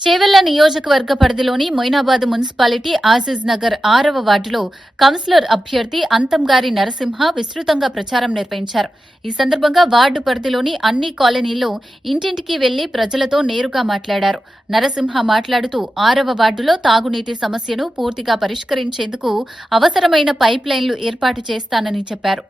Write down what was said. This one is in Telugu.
చేవెళ్ల నియోజకవర్గ పరిధిలోని మొయినాబాద్ మున్సిపాలిటీ ఆజీజ్ నగర్ 6వ వార్డులో కౌన్సిలర్ అభ్యర్థి అంతంగారి నరసింహ విస్తృతంగా ప్రచారం నిర్వహించారు. ఈ సందర్భంగా వార్డు పరిధిలోని అన్ని కాలనీల్లో ఇంటింటికి వెళ్లి ప్రజలతో నేరుగా మాట్లాడారు. నరసింహ మాట్లాడుతూ 6వ వార్డులో తాగునీటి సమస్యను పూర్తిగా పరిష్కరించేందుకు అవసరమైన పైప్ లైన్లు ఏర్పాటు చేస్తానని చెప్పారు.